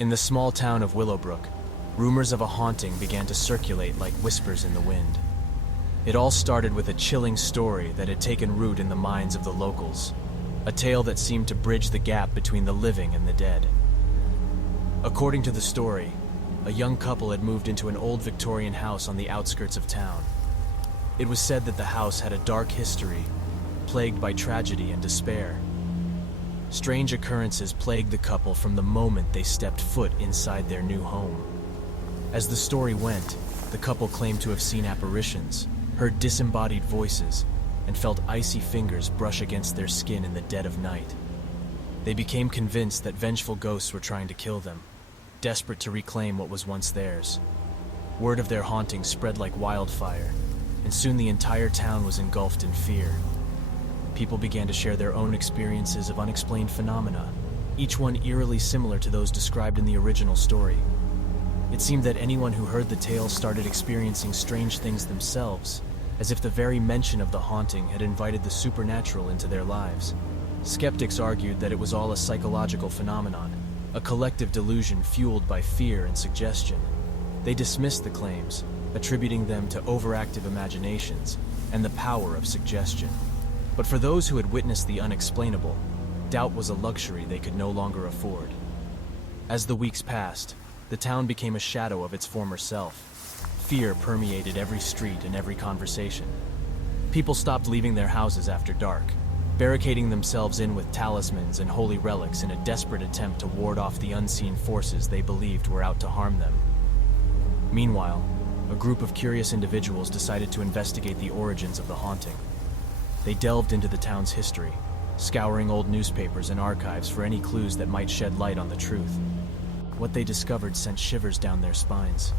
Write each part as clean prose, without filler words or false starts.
In the small town of Willowbrook, rumors of a haunting began to circulate like whispers in the wind. It all started with a chilling story that had taken root in the minds of the locals, a tale that seemed to bridge the gap between the living and the dead. According to the story, a young couple had moved into an old Victorian house on the outskirts of town. It was said that the house had a dark history, plagued by tragedy and despair. Strange occurrences plagued the couple from the moment they stepped foot inside their new home. As the story went, the couple claimed to have seen apparitions, heard disembodied voices, and felt icy fingers brush against their skin in the dead of night. They became convinced that vengeful ghosts were trying to kill them, desperate to reclaim what was once theirs. Word of their haunting spread like wildfire, and soon the entire town was engulfed in fear. People began to share their own experiences of unexplained phenomena, each one eerily similar to those described in the original story. It seemed that anyone who heard the tale started experiencing strange things themselves, as if the very mention of the haunting had invited the supernatural into their lives. Skeptics argued that it was all a psychological phenomenon, a collective delusion fueled by fear and suggestion. They dismissed the claims, attributing them to overactive imaginations and the power of suggestion. But for those who had witnessed the unexplainable, doubt was a luxury they could no longer afford. As the weeks passed, the town became a shadow of its former self. Fear permeated every street and every conversation. People stopped leaving their houses after dark, barricading themselves in with talismans and holy relics in a desperate attempt to ward off the unseen forces they believed were out to harm them. Meanwhile, a group of curious individuals decided to investigate the origins of the haunting. They delved into the town's history, scouring old newspapers and archives for any clues that might shed light on the truth. What they discovered sent shivers down their spines.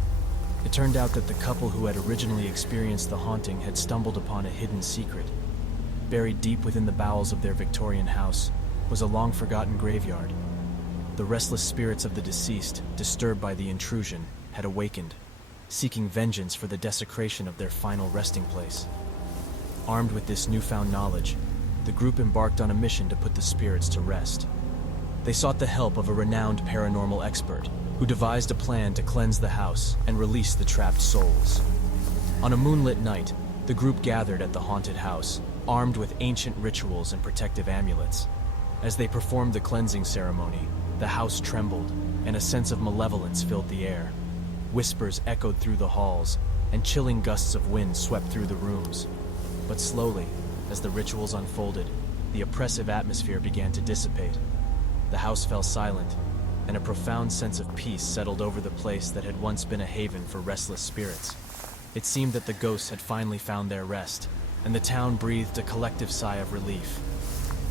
It turned out that the couple who had originally experienced the haunting had stumbled upon a hidden secret. Buried deep within the bowels of their Victorian house was a long-forgotten graveyard. The restless spirits of the deceased, disturbed by the intrusion, had awakened, seeking vengeance for the desecration of their final resting place. Armed with this newfound knowledge, the group embarked on a mission to put the spirits to rest. They sought the help of a renowned paranormal expert who devised a plan to cleanse the house and release the trapped souls. On a moonlit night, the group gathered at the haunted house, armed with ancient rituals and protective amulets. As they performed the cleansing ceremony, the house trembled, and a sense of malevolence filled the air. Whispers echoed through the halls, and chilling gusts of wind swept through the rooms. But slowly, as the rituals unfolded, the oppressive atmosphere began to dissipate. The house fell silent, and a profound sense of peace settled over the place that had once been a haven for restless spirits. It seemed that the ghosts had finally found their rest, and the town breathed a collective sigh of relief.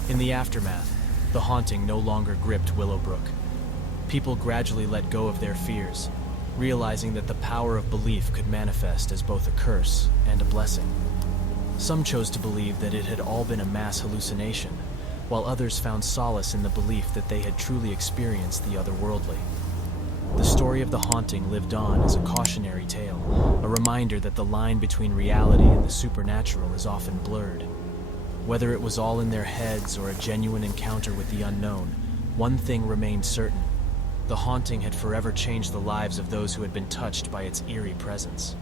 In the aftermath, the haunting no longer gripped Willowbrook. People gradually let go of their fears, realizing that the power of belief could manifest as both a curse and a blessing. Some chose to believe that it had all been a mass hallucination, while others found solace in the belief that they had truly experienced the otherworldly. The story of the haunting lived on as a cautionary tale, a reminder that the line between reality and the supernatural is often blurred. Whether it was all in their heads or a genuine encounter with the unknown, one thing remained certain: the haunting had forever changed the lives of those who had been touched by its eerie presence.